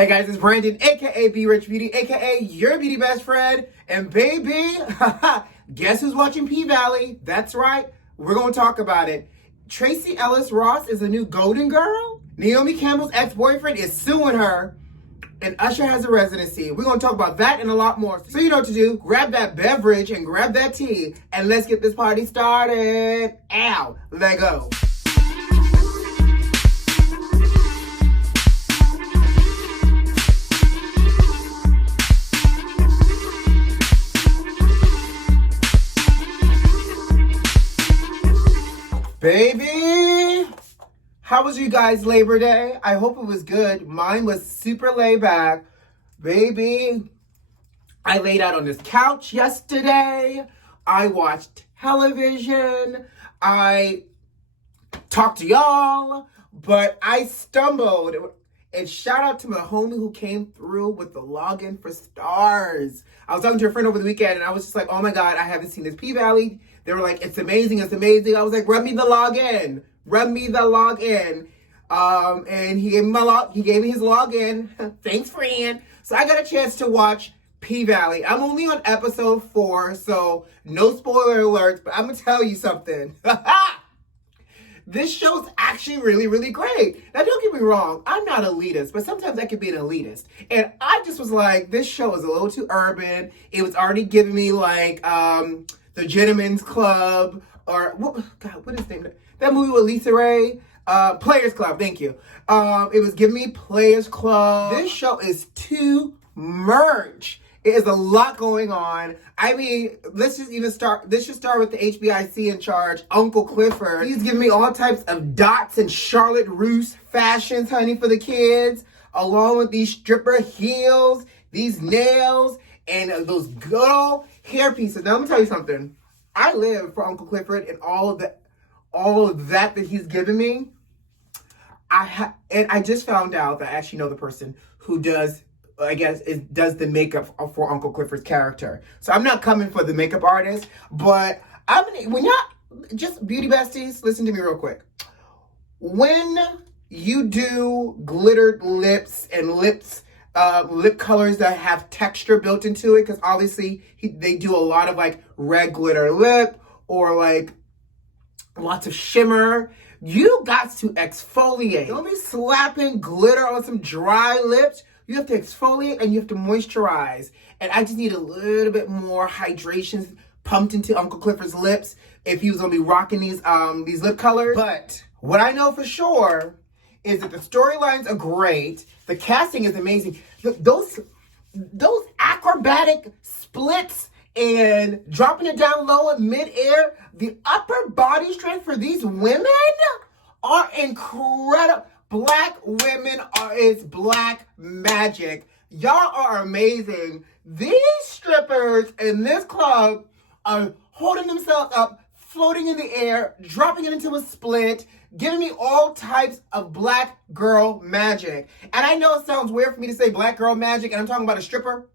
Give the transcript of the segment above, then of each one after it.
Hey guys, it's Brandon, aka B.Rich Beauty, aka your beauty best friend. And baby, guess who's watching P-Valley? That's right, we're gonna talk about it. Tracee Ellis Ross is a new golden girl. Naomi Campbell's ex-boyfriend is suing her. And Usher has a residency. We're gonna talk about that and a lot more. So you know what to do. Grab that beverage and grab that tea. And let's get this party started. Ow, let go. Baby, how was you guys' Labor Day? I hope it was good. Mine was super laid back. Baby, I laid out on this couch yesterday. I watched television. I talked to y'all, but I stumbled. And shout out to my homie who came through with the login for stars. I was talking to a friend over the weekend and I was just like, oh my God, I haven't seen this P-Valley. They were like, it's amazing, it's amazing. I was like, run me the login. Run me the login. And he gave me his login. Thanks, friend. So I got a chance to watch P-Valley. I'm only on episode 4, so no spoiler alerts, but I'm gonna tell you something. This show's actually really, really great. Now, don't get me wrong. I'm not elitist, but sometimes I can be an elitist. And I just was like, this show is a little too urban. It was already giving me like the Gentleman's Club or, what is the name? That movie with Lisa Ray? Players Club, thank you. It was giving me Players Club. This show is too much. It is a lot going on. I mean, let's just start with the HBIC in charge, Uncle Clifford. He's giving me all types of dots and Charlotte Russe fashions, honey, for the kids, along with these stripper heels, these nails, and those good old hair pieces. Now, let me tell you something. I live for Uncle Clifford and all of that he's given me. And I just found out that I actually know the person who does the makeup for Uncle Clifford's character. So I'm not coming for the makeup artist, but when y'all, just beauty besties, listen to me real quick. When you do glittered lips and lip colors that have texture built into it, because obviously they do a lot of like red glitter lip or like lots of shimmer, you got to exfoliate. Don't be slapping glitter on some dry lips. You have to exfoliate and you have to moisturize. And I just need a little bit more hydration pumped into Uncle Clifford's lips if he was gonna be rocking these lip colors. But what I know for sure is that the storylines are great. The casting is amazing. Those acrobatic splits and dropping it down low in midair, the upper body strength for these women are incredible. Black women is black magic. Y'all are amazing. These strippers in this club are holding themselves up, floating in the air, dropping it into a split, giving me all types of black girl magic. And I know it sounds weird for me to say black girl magic and I'm talking about a stripper,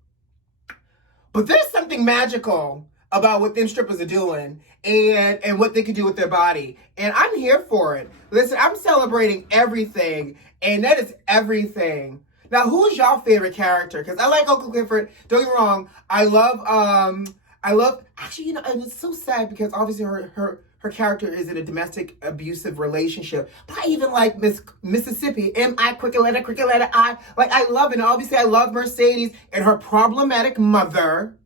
but there's something magical about what them strippers are doing and what they can do with their body. And I'm here for it. Listen, I'm celebrating everything, and that is everything. Now, who's y'all favorite character? Because I like Uncle Clifford. Don't get me wrong. I love, actually, you know, and it's so sad because obviously her character is in a domestic abusive relationship. But I even like Miss Mississippi, M.I. Cricket letter I. Like, I love it. And obviously, I love Mercedes and her problematic mother.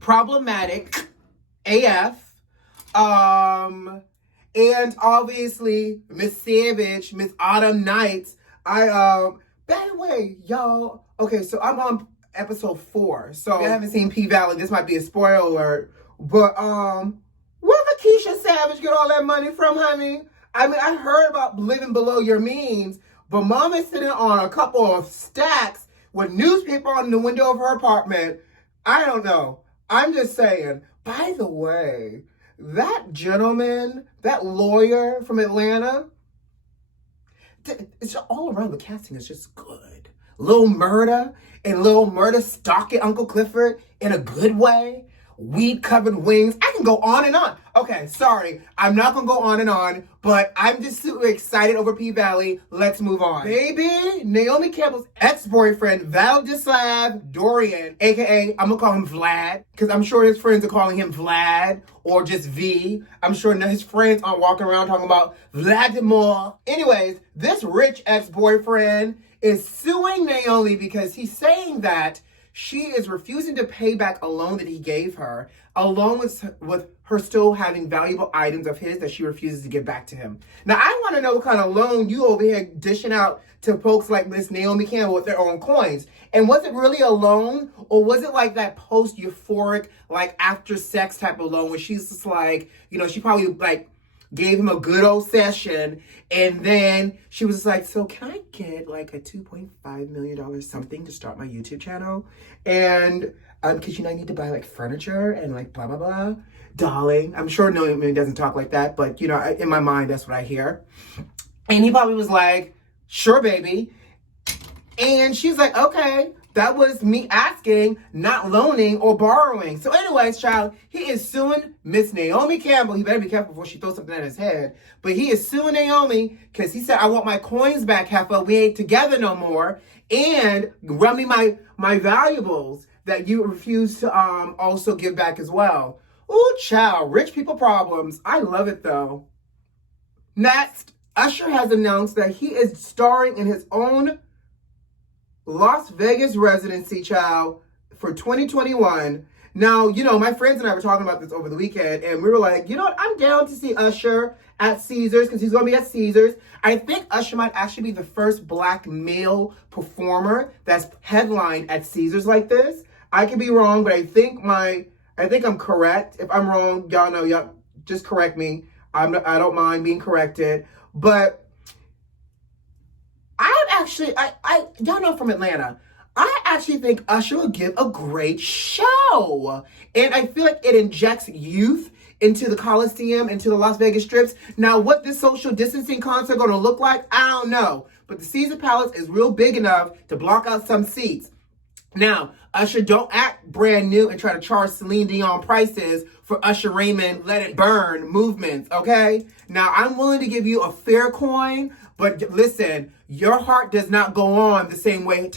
Problematic AF. And obviously Miss Savage, Miss Autumn Nights. By the way, y'all, okay, so I'm on episode 4. So if you haven't seen P-Valley, this might be a spoiler alert. But where did Keisha Savage get all that money from, honey? I mean, I heard about living below your means, but mom is sitting on a couple of stacks with newspaper on the window of her apartment. I don't know. I'm just saying. By the way, that gentleman, that lawyer from Atlanta, it's all around the casting is just good. Lil Murda stalking Uncle Clifford in a good way. weed-covered wings. I can go on and on. Okay, sorry. I'm not going to go on and on, but I'm just super excited over P-Valley. Let's move on. Baby, Naomi Campbell's ex-boyfriend, Vladislav Dorian, a.k.a. I'm going to call him Vlad, because I'm sure his friends are calling him Vlad or just V. I'm sure his friends aren't walking around talking about Vladimir. Anyways, this rich ex-boyfriend is suing Naomi because he's saying that she is refusing to pay back a loan that he gave her, along with her still having valuable items of his that she refuses to give back to him. Now, I want to know what kind of loan you over here dishing out to folks like Miss Naomi Campbell with their own coins. And was it really a loan, or was it like that post-euphoric, like after sex type of loan where she's just like, you know, she probably like gave him a good old session, and then she was like, so can I get like a $2.5 million something to start my YouTube channel? And because you know I need to buy like furniture and like blah blah blah. Darling, I'm sure Naomi doesn't talk like that, but you know, in my mind that's what I hear. And he probably was like, sure baby. And she's like, okay, that was me asking, not loaning or borrowing. So anyways, child, he is suing Miss Naomi Campbell. He better be careful before she throws something at his head. But he is suing Naomi because he said, I want my coins back, heifer. We ain't together no more. And run me my valuables that you refuse to also give back as well. Ooh, child, rich people problems. I love it though. Next, Usher has announced that he is starring in his own Las Vegas residency, child, for 2021. Now, you know, my friends and I were talking about this over the weekend, and we were like, you know what, I'm down to see Usher at Caesars, because he's going to be at Caesars. I think Usher might actually be the first black male performer that's headlined at Caesars like this. I could be wrong, but I think I'm correct. If I'm wrong, y'all know, y'all just correct me. I don't mind being corrected. But y'all know from Atlanta, I actually think Usher will give a great show. And I feel like it injects youth into the Coliseum, into the Las Vegas strips. Now, what this social distancing concert going to look like, I don't know. But the Caesar Palace is real big enough to block out some seats. Now, Usher, don't act brand new and try to charge Celine Dion prices for Usher Raymond Let It Burn movements, okay? Now, I'm willing to give you a fair coin, but listen, your heart does not go on the same way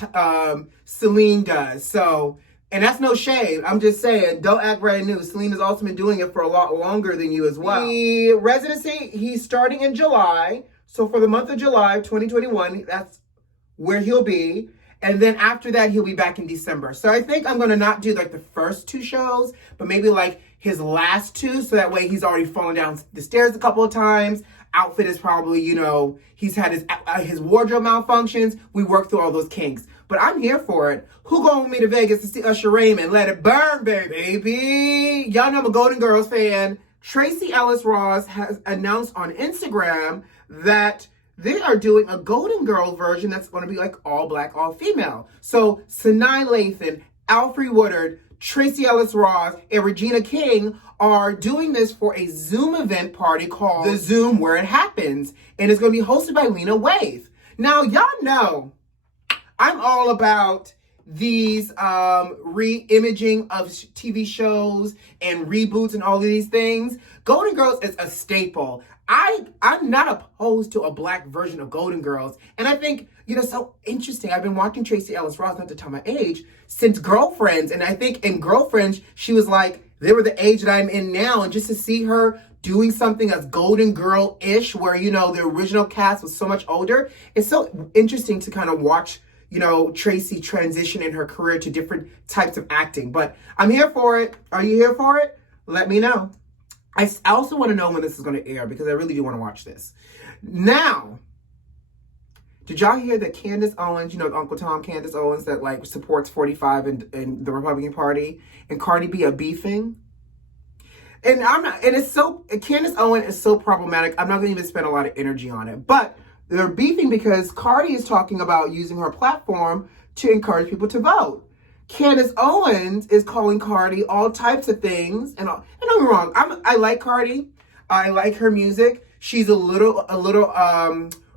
Celine does. So, and that's no shade. I'm just saying, don't act brand new. Celine has also been doing it for a lot longer than you as well. The residency, he's starting in July. So for the month of July 2021, that's where he'll be. And then after that, he'll be back in December. So I think I'm going to not do like the first two shows, but maybe like his last two. So that way he's already fallen down the stairs a couple of times. Outfit is probably, you know, he's had his wardrobe malfunctions. We worked through all those kinks. But I'm here for it. Who going with me to Vegas to see Usher Raymond? Let it burn, baby. Y'all know I'm a Golden Girls fan. Tracee Ellis Ross has announced on Instagram that they are doing a Golden Girl version that's going to be like all black, all female. So Sanaa Lathan, Alfre Woodard, Tracee Ellis Ross, and Regina King are doing this for a Zoom event party called The Zoom Where It Happens. And it's going to be hosted by Lena Waithe. Now, y'all know I'm all about these re-imaging of TV shows and reboots and all of these things. Golden Girls is a staple. I'm not opposed to a black version of Golden Girls. And I think, you know, so interesting. I've been watching Tracee Ellis Ross, not to tell my age, since Girlfriends. And I think in Girlfriends, she was like, they were the age that I'm in now. And just to see her doing something as Golden Girl-ish, where, you know, the original cast was so much older, it's so interesting to kind of watch, you know, Tracee transition in her career to different types of acting. But I'm here for it. Are you here for it? Let me know. I also want to know when this is going to air, because I really do want to watch this. Now, did y'all hear that Candace Owens, you know, Uncle Tom Candace Owens, that like supports 45 in the Republican Party, and Cardi B are beefing? And Candace Owens is so problematic, I'm not going to even spend a lot of energy on it. But they're beefing because Cardi is talking about using her platform to encourage people to vote. Candace Owens is calling Cardi all types of things, and don't get me wrong, I like Cardi. I like her music. She's a little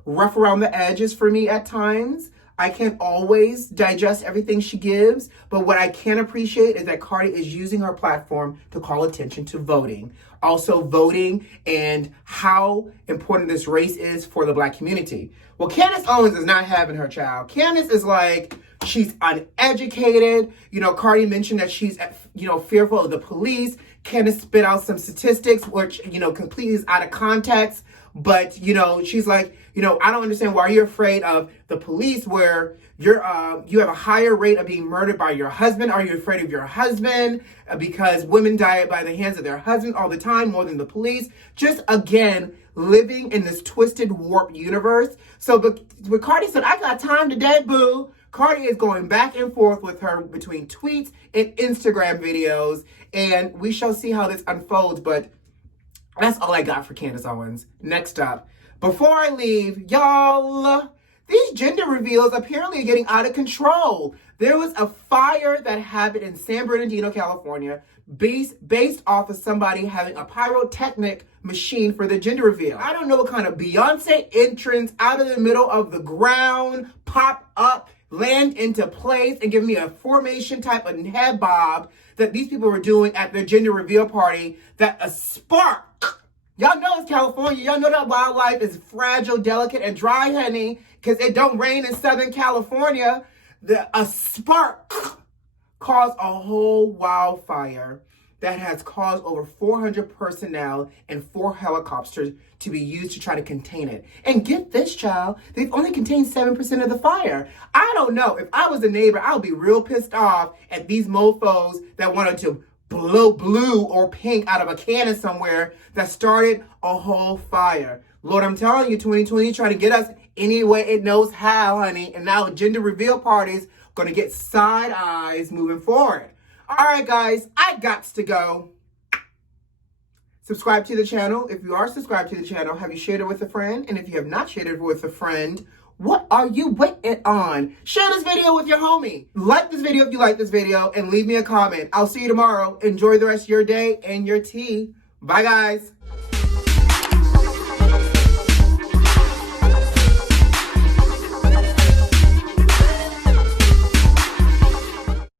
rough around the edges for me at times. I can't always digest everything she gives, but what I can appreciate is that Cardi is using her platform to call attention to voting. Also voting and how important this race is for the Black community. Well, Candace Owens is not having her child. Candace is like, she's uneducated. You know, Cardi mentioned that she's, fearful of the police. Candace spit out some statistics, which, completely is out of context. But, she's like, I don't understand why you're afraid of the police where you have a higher rate of being murdered by your husband. Are you afraid of your husband? Because women die by the hands of their husband all the time, more than the police. Just, again, living in this twisted, warped universe. So, but Cardi said, I got time today, boo. Cardi is going back and forth with her between tweets and Instagram videos. And we shall see how this unfolds. But that's all I got for Candace Owens. Next up, before I leave, y'all, these gender reveals apparently are getting out of control. There was a fire that happened in San Bernardino, California, based off of somebody having a pyrotechnic machine for the gender reveal. I don't know what kind of Beyonce entrance out of the middle of the ground, pop up, land into place, and give me a formation type of head bob that these people were doing at their gender reveal party, that a spark. Y'all know it's California. Y'all know that wildlife is fragile, delicate, and dry, honey, because it don't rain in Southern California. A spark caused a whole wildfire that has caused over 400 personnel and 4 helicopters to be used to try to contain it. And get this, child, they've only contained 7% of the fire. I don't know. If I was a neighbor, I would be real pissed off at these mofos that wanted to blow blue or pink out of a cannon somewhere that started a whole fire. Lord, I'm telling you, 2020 trying to get us any way it knows how, honey. And now gender reveal parties going to get side eyes moving forward. All right, guys, I gots to go. Subscribe to the channel. If you are subscribed to the channel, have you shared it with a friend? And if you have not shared it with a friend, what are you waiting on? Share this video with your homie. Like this video if you like this video, and leave me a comment. I'll see you tomorrow. Enjoy the rest of your day and your tea. Bye, guys.